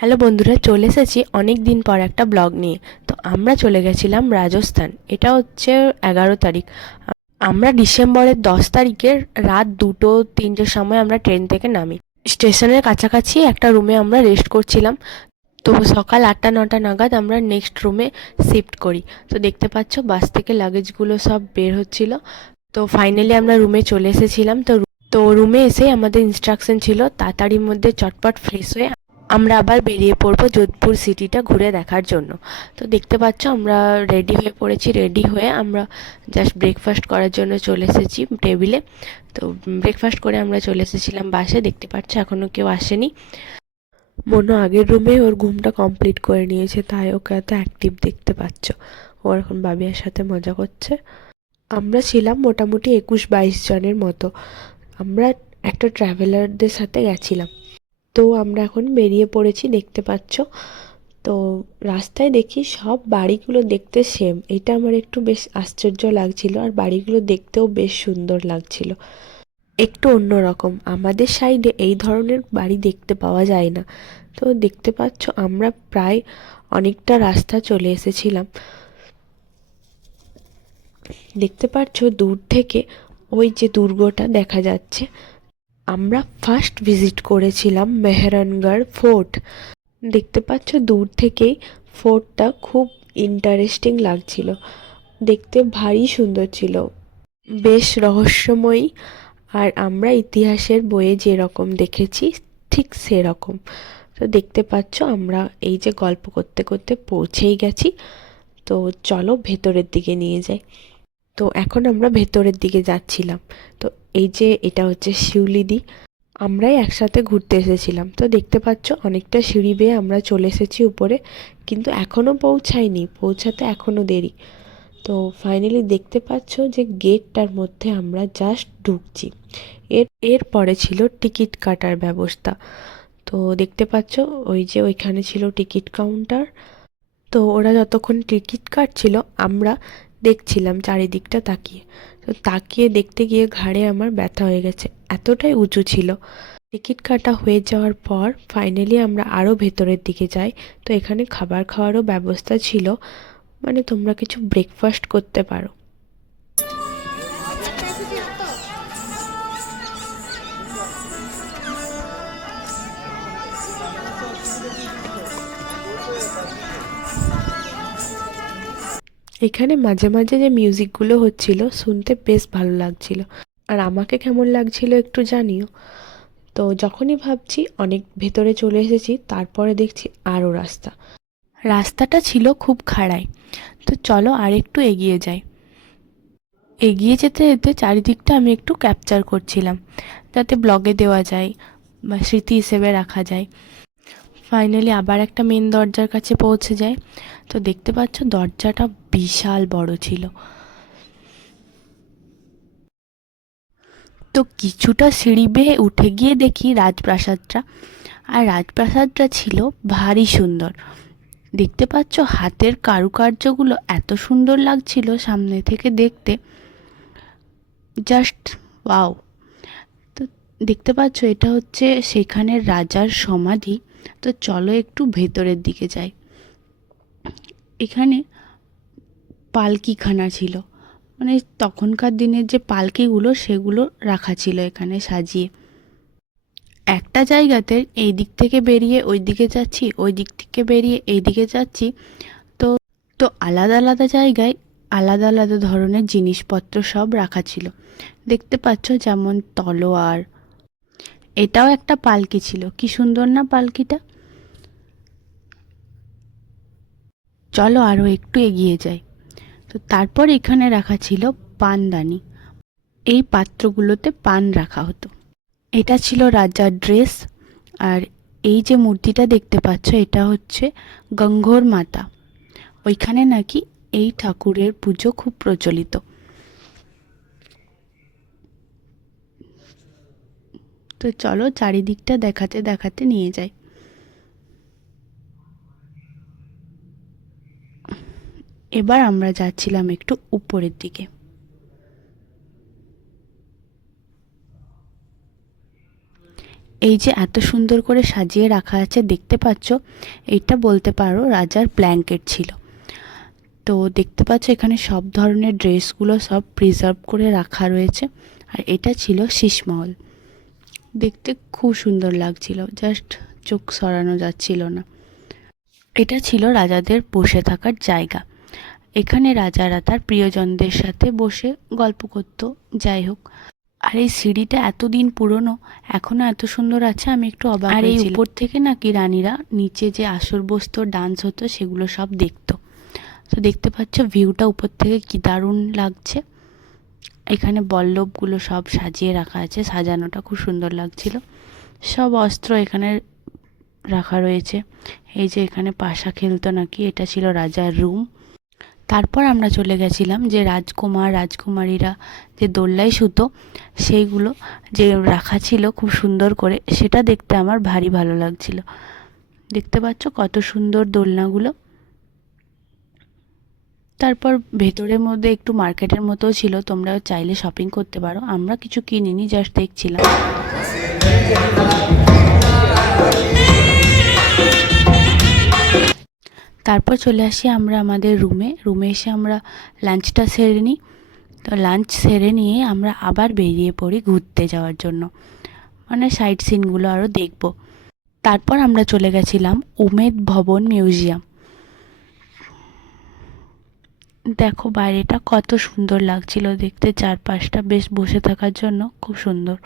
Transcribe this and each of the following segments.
Hello বন্ধুরা, চলে এসেছি অনেক দিন পর একটা ব্লগ নিয়ে। তো আমরা চলে গেছিলাম রাজস্থান। এটা হচ্ছে 11 তারিখ। আমরা ডিসেম্বরের 10 তারিখের রাত 2-3টের সময় আমরা ট্রেন থেকে নামি। স্টেশনের কাছাকাছি একটা রুমে আমরা রেস্ট করছিলাম। তো সকাল 8টা-9টা নাগাদ আমরা নেক্সট রুমে শিফট করি। তো দেখতে পাচ্ছ বাস থেকে লাগেজগুলো সব বের হচ্ছিল। তো ফাইনালি আমরা রুমে চলে এসেছিলাম। তো রুমে এসে আমাদের ইনস্ট্রাকশন ছিল তাড়াতাড়ির মধ্যে চটপট ফ্রেশ হয়ে আমরা আবার বেরিয়ে পড়বো যোধপুর সিটিটা ঘুরে দেখার জন্য। তো দেখতে পাচ্ছ আমরা রেডি হয়ে পড়েছি। রেডি হয়ে আমরা জাস্ট ব্রেকফাস্ট করার জন্য চলে এসেছি টেবিলে। তো ব্রেকফাস্ট করে আমরা চলে এসেছিলাম বাসে। দেখতে পাচ্ছ এখনও কেউ আসেনি। মনো আগের রুমে ওর ঘুমটা কমপ্লিট করে নিয়েছে, তাই ওকে এত অ্যাক্টিভ দেখতে পাচ্ছ। ও এখন বাবিয়ার সাথে মজা করছে। আমরা ছিলাম মোটামুটি 21-22 জনের মতো। আমরা একটা ট্রাভেলারদের সাথে গেছিলাম। তো আমরা এখন বেরিয়ে পড়েছি, দেখতে পাচ্ছ। তো রাস্তায় দেখি সব বাড়িগুলো দেখতে সেম। এটা আমার একটু বেশ আশ্চর্য লাগছিল, আর বাড়িগুলো দেখতেও বেশ সুন্দর লাগছিল। একটু অন্যরকম, আমাদের সাইডে এই ধরনের বাড়ি দেখতে পাওয়া যায় না। তো দেখতে পাচ্ছ আমরা প্রায় অনেকটা রাস্তা চলে এসেছিলাম। দেখতে পাচ্ছ দূর থেকে ওই যে দুর্গটা দেখা যাচ্ছে। আমরা ফার্স্ট ভিজিট করেছিলাম মেহরানগড় ফোর্ট। দেখতে পাচ্ছ দূর থেকেই ফোর্টটা খুব ইন্টারেস্টিং লাগছিল। দেখতে ভারী সুন্দর ছিল, বেশ রহস্যময়ী। আর আমরা ইতিহাসের বইয়ে যেরকম দেখেছি ঠিক সেরকম। তো দেখতে পাচ্ছ আমরা এই যে গল্প করতে করতে পৌঁছেই গেছি। তো চলো ভেতরের দিকে নিয়ে যাই। তো এখন আমরা ভেতরের দিকে যাচ্ছিলাম। তো এই যে এটা হচ্ছে শিউলিদি। আমরাই একসাথে ঘুরতে এসেছিলাম। তো দেখতে পাচ্ছ অনেকটা সিঁড়ি বেয়ে আমরা চলে এসেছি উপরে, কিন্তু এখনও পৌঁছাইনি, পৌঁছাতে এখনও দেরি। তো ফাইনালি দেখতে পাচ্ছ যে গেটটার মধ্যে আমরা জাস্ট ঢুকছি। এর পরে ছিল টিকিট কাটার ব্যবস্থা। তো দেখতে পাচ্ছ ওই যে ওইখানে ছিল টিকিট কাউন্টার। তো ওরা যতক্ষণ টিকিট কাটছিল আমরা দেখছিলাম চারিদিকটা তাকিয়ে। তো তাকিয়ে দেখতে গিয়ে ঘাড়ে আমার ব্যথা হয়ে গেছে, এতটাই উঁচু ছিল। টিকিট কাটা হয়ে যাওয়ার পর ফাইনালি আমরা আরও ভেতরের দিকে যাই। তো এখানে খাবার খাওয়ারও ব্যবস্থা ছিল, মানে তোমরা কিছু ব্রেকফাস্ট করতে পারো। এখানে মাঝে মাঝে যে মিউজিকগুলো হচ্ছিল শুনতে বেশ ভালো লাগছিল। আর আমাকে কেমন লাগছিল একটু জানিও। তো যখনই ভাবছি অনেক ভেতরে চলে এসেছি, তারপরে দেখছি আরও রাস্তা। রাস্তাটা ছিল খুব খাড়াই। তো চলো আর একটু এগিয়ে যাই। এগিয়ে যেতে যেতে চারিদিকটা আমি একটু ক্যাপচার করছিলাম, যাতে ব্লগে দেওয়া যায় বা স্মৃতি হিসেবে রাখা যায়। ফাইনালি আবার একটা মেন দরজার কাছে পৌঁছে যায়। তো দেখতে পাচ্ছ দরজাটা বিশাল বড় ছিল। তো কিছুটা সিঁড়ি বেয়ে উঠে গিয়ে দেখি রাজপ্রাসাদটা। আর রাজপ্রাসাদটা ছিল ভারী সুন্দর। দেখতে পাচ্ছ হাতের কারুকার্যগুলো এত সুন্দর লাগছিল সামনে থেকে দেখতে, জাস্ট ওয়াও। তো দেখতে পাচ্ছ এটা হচ্ছে সেখানের রাজার সমাধি। তো চলো একটু ভেতরের দিকে যাই। এখানে পালকিখানা ছিল, মানে তখনকার দিনের যে পালকিগুলো সেগুলো রাখা ছিল এখানে সাজিয়ে। একটা জায়গাতে এই দিক থেকে বেরিয়ে ওই দিকে যাচ্ছি, ওই দিক থেকে বেরিয়ে এই দিকে যাচ্ছি। তো তো আলাদা আলাদা জায়গায় আলাদা আলাদা ধরনের জিনিসপত্র সব রাখা ছিল। দেখতে পাচ্ছ যেমন তলোয়ার। এটাও একটা পালকি ছিল, কি সুন্দর না পালকিটা। চলো আরও একটু এগিয়ে যাই। তো তারপর এখানে রাখা ছিল পানদানি। এই পাত্রগুলোতে পান রাখা হতো। এটা ছিল রাজার ড্রেস। আর এই যে মূর্তিটা দেখতে পাচ্ছ এটা হচ্ছে গঙ্গোর মাতা। ওইখানে নাকি এই ঠাকুরের পুজো খুব প্রচলিত। তো চলো চারিদিকটা দেখাতে দেখাতে নিয়ে যাই। এবার আমরা যাচ্ছিলাম একটু উপরের দিকে। এই যে এত সুন্দর করে সাজিয়ে রাখা আছে দেখতে পাচ্ছ, এইটা বলতে পারো রাজার ব্ল্যাঙ্কেট ছিল। তো দেখতে পাচ্ছ এখানে সব ধরনের ড্রেসগুলো সব প্রিজার্ভ করে রাখা রয়েছে। আর এটা ছিল শীষমহল, দেখতে খুব সুন্দর লাগছিল, জাস্ট চোখ সরানো যাচ্ছিল না। এটা ছিল রাজাদের বসে থাকার জায়গা। এখানে রাজারা তার প্রিয়জনদের সাথে বসে গল্প করতো। যাই হোক, আর এই সিঁড়িটা এতদিন পুরনো, এখনো এত সুন্দর আছে, আমি একটু অবাক হয়েছিলাম। আর এই উপর থেকে নাকি রানীরা নিচে যে আসর বসতো, ডান্স হতো, সেগুলো সব দেখতো। তো দেখতে পাচ্ছ ভিউটা উপর থেকে কি দারুণ লাগছে। এখানে বল্লভগুলো সব সাজিয়ে রাখা আছে, সাজানোটা খুব সুন্দর লাগছিল। সব অস্ত্র এখানে রাখা রয়েছে। এই যে এখানে পাশা খেলতো নাকি, এটা ছিল রাজার রুম। তারপর আমরা চলে গেছিলাম যে রাজকুমার রাজকুমারীরা যে দোলনায় শুতো, সেইগুলো যে রাখা ছিল খুব সুন্দর করে, সেটা দেখতে আমার ভারী ভালো লাগছিল। দেখতে পাচ্ছ কত সুন্দর দোলনাগুলো। তারপর ভেতরের মধ্যে একটু মার্কেটের মতোও ছিল, তোমরা চাইলে শপিং করতে পারো। আমরা কিছু কিনিনি, জাস্ট দেখছিলাম। তারপর চলে আসি আমরা আমাদের রুমে এসে আমরা লাঞ্চটা সেরে নিই। তো লাঞ্চ সেরে নিয়ে আমরা আবার বেরিয়ে পড়ি ঘুরতে যাওয়ার জন্য, মানে সাইট সিনগুলো আরও দেখব। তারপর আমরা চলে গেছিলাম উমেদ ভবন মিউজিয়াম। দেখো বাইরেটা কত সুন্দর লাগছিল দেখতে, চারপাশটা বেশ বসে থাকার জন্য খুব সুন্দর।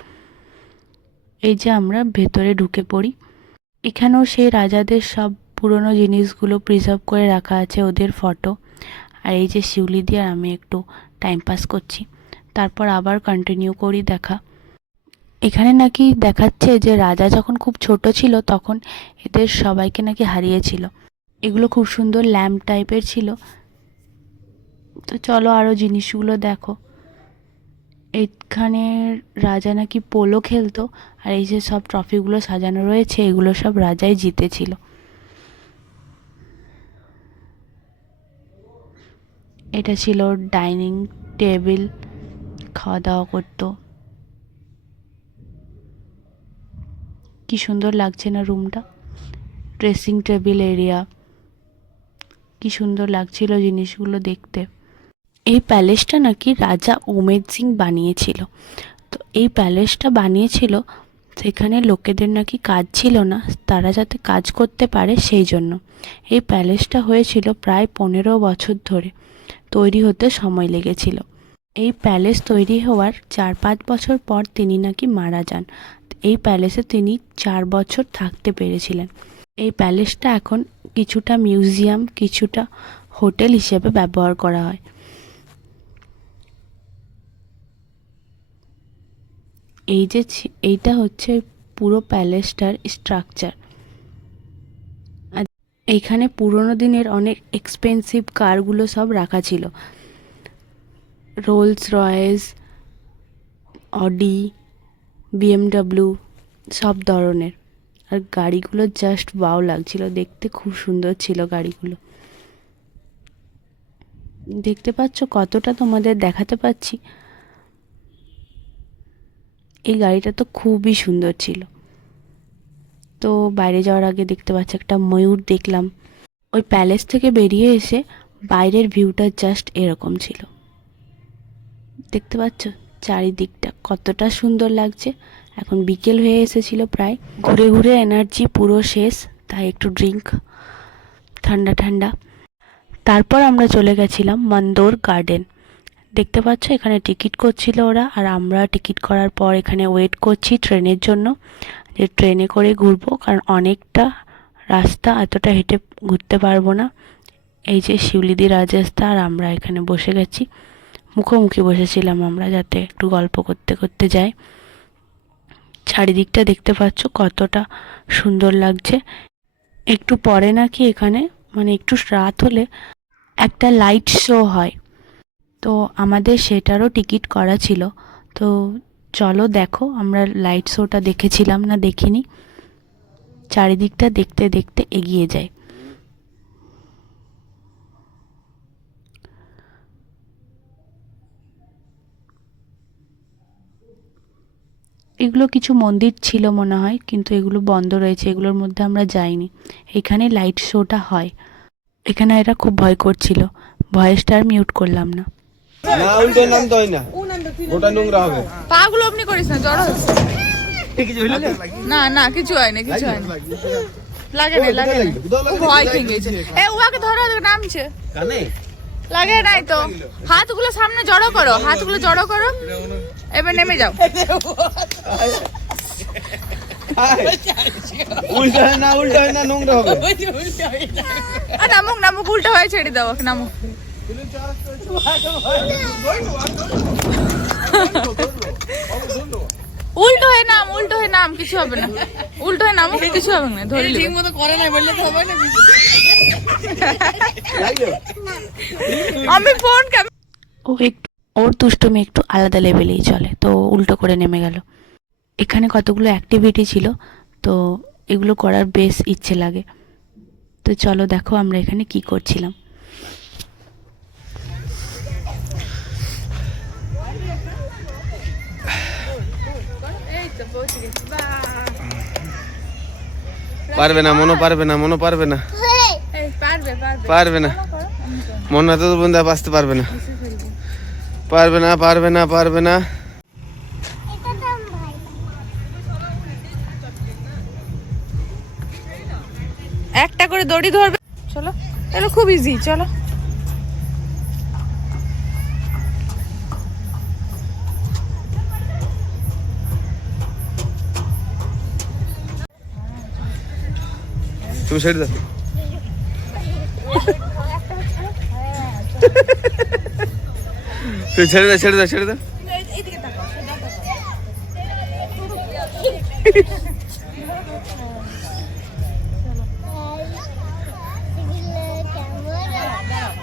এই যে আমরা ভেতরে ঢুকে পড়ি, এখানেও সেই রাজাদের সব পুরনো জিনিসগুলো প্রিজার্ভ করে রাখা আছে, ওদের ফটো। আর এই যে শিউলি দিয়ে আমি একটু টাইম পাস করছি। তারপর আবার কন্টিনিউ করি দেখা। এখানে নাকি দেখাচ্ছে যে রাজা যখন খুব ছোট ছিল তখন এদের সবাইকে নাকি হারিয়েছিল। এগুলো খুব সুন্দর ল্যাম্প টাইপের ছিল। তো চলো আরও জিনিসগুলো দেখো। এখানে রাজা নাকি পোলো খেলতো, আর এই যে সব ট্রফিগুলো সাজানো রয়েছে, এগুলো সব রাজাই জিতেছিল। এটা ছিল ডাইনিং টেবিল, খাওয়া দাওয়া করতো। কি সুন্দর লাগছে না রুমটা। ড্রেসিং টেবিল এরিয়া, কি সুন্দর লাগছিল জিনিসগুলো দেখতে। এই প্যালেসটা নাকি রাজা উমেদ সিং বানিয়েছিল। তো এই প্যালেসটা বানিয়েছিল, সেখানে লোকেদের নাকি কাজ ছিল না, তারা যাতে কাজ করতে পারে সেই জন্য। এই প্যালেসটা হয়েছিল প্রায় 15 বছর ধরে, তৈরি হতে সময় লেগেছিল। এই প্যালেস তৈরি হওয়ার 4-5 বছর পর তিনি নাকি মারা যান। এই প্যালেসে তিনি 4 বছর থাকতে পেরেছিলেন। এই প্যালেসটা এখন কিছুটা মিউজিয়াম, কিছুটা হোটেল হিসেবে ব্যবহার করা হয়। এই যে এইটা হচ্ছে পুরো প্যালেসটার স্ট্রাকচার। আর এইখানে পুরোনো দিনের অনেক এক্সপেন্সিভ কারগুলো সব রাখা ছিল, রোলস রয়েস, অডি, বিএমডব্লিউ, সব ধরনের। আর গাড়িগুলো জাস্ট ওয়াও লাগছিল দেখতে, খুব সুন্দর ছিল গাড়িগুলো। দেখতে পাচ্ছ কতটা তোমাদের দেখাতে পাচ্ছি। এই গাড়িটা তো খুবই সুন্দর ছিল। তো বাইরে যাওয়ার আগে দেখতে পাচ্ছি একটা ময়ূর দেখলাম। ওই প্যালেস থেকে বেরিয়ে এসে বাইরের ভিউটা জাস্ট এরকম ছিল। দেখতে পাচ্ছ চারিদিকটা কতটা সুন্দর লাগছে। এখন বিকেল হয়ে এসেছিল প্রায়, ঘুরে ঘুরে এনার্জি পুরো শেষ, তাই একটু ড্রিঙ্ক ঠান্ডা ঠান্ডা। তারপর আমরা চলে গেছিলাম মন্দোর গার্ডেন। দেখতে পাচ্ছ এখানে টিকিট করছিল ওরা, আর আমরা টিকিট করার পর এখানে ওয়েট করছি ট্রেনের জন্য, যে ট্রেনে করে ঘুরবো, কারণ অনেকটা রাস্তা, এতটা হেঁটে ঘুরতে পারবো না। এই যে শিউলিদি রাজেস্তা আর আমরা এখানে বসে গেছি, মুখোমুখি বসেছিলাম আমরা, যাতে একটু গল্প করতে করতে যাই। চারিদিকটা দেখতে পাচ্ছ কতটা সুন্দর লাগছে। একটু পরে নাকি এখানে, মানে একটু রাত হলে একটা লাইট শো হয়, তো আমাদের সেটারও টিকিট করা ছিল। তো চলো দেখো আমরা লাইট শোটা দেখেছিলাম না দেখিনি। চারিদিকটা দেখতে দেখতে এগিয়ে যাই। এগুলো কিছু মন্দির ছিল মনে হয়, কিন্তু এগুলো বন্ধ রয়েছে, এগুলোর মধ্যে আমরা যাইনি। এখানে লাইট শোটা হয়। এখানে এরা খুব ভয় করছিল, ভয়েসটা আর মিউট করলাম না। না উল্টে নামতে হয় না, গোটা নোংরা হবে। পাগুলো আপনি করিস না, জ্বর হচ্ছে। না না কিছু হয়নি, কিছু হয়নি, লাগে না, লাগে না, ভয় খেয়ে গেছে। এ উহাকে ধরো, নামছে, লাগে নাই তো। হাতগুলো সামনে জড়ো করো, হাতগুলো জড়ো করো, এবার নেমে যাও। উল্টে হয় না, উল্টে হয় না, নোংরা হবে। নামুক নামুক, উল্টো হয়ে ছেড়ে দাও, নামুক। উল্টো হয়ে নাম, উল্টো হয়ে নাম, কিছু হবে না। উল্টো হয়ে নামুক, কিছু হবে না, ধরে ঠিক মতো করে না বললে তো হবে না। আমি ফোন ও একটু, ওর দুষ্টুমি একটু আলাদা লেভেলেই চলে, তো উল্টো করে নেমে গেল। এখানে কতগুলো অ্যাক্টিভিটি ছিল, তো এগুলো করার বেশ ইচ্ছে লাগে। তো চলো দেখো আমরা এখানে কি করছিলাম। পারবে না, মনো পারবে না, মনো পারবে না, পারবে না, মনে তো বন্ধু আসতে পারবে না, পারবে না, পারবে না, পারবে না। একটা করে দড়ি ধরবে। চলো, এটা খুব ইজি, চলো। তুমি ছেড়ে দাও। তুই ছেড়ে দাও, ছেড়ে দাও, ছেড়ে দাও।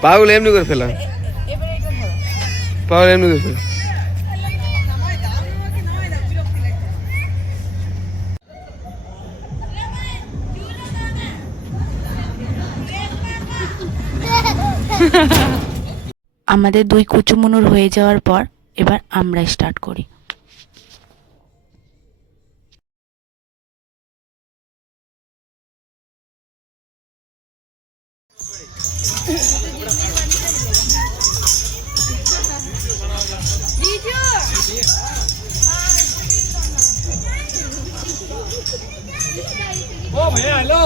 পাগুলো এমনি করে ফেলা, পাগুলো এমনি করে ফেলা। আমাদের দুই কুচুমুনুর হয়ে যাওয়ার পর এবার আমরা স্টার্ট করি। ओ भैया हेलो,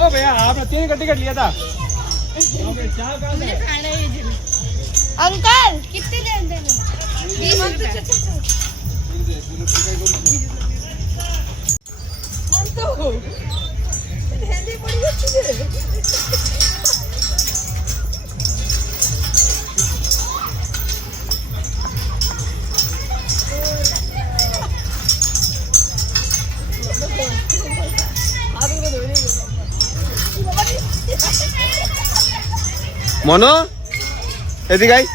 ओ भैया आपने 3 का टिकट लिया था। अंकल कितने देना? 20 মনো এদিকে আয়।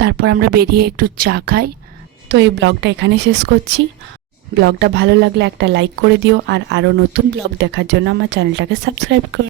তারপর আমরা বেরিয়ে একটু চা খাই। তো এই ব্লগটা এখানে শেষ করছি। ব্লগটা ভালো লাগলে একটা লাইক করে দিও, আর আরও নতুন ব্লগ দেখার জন্য আমার চ্যানেলটাকে সাবস্ক্রাইব করো।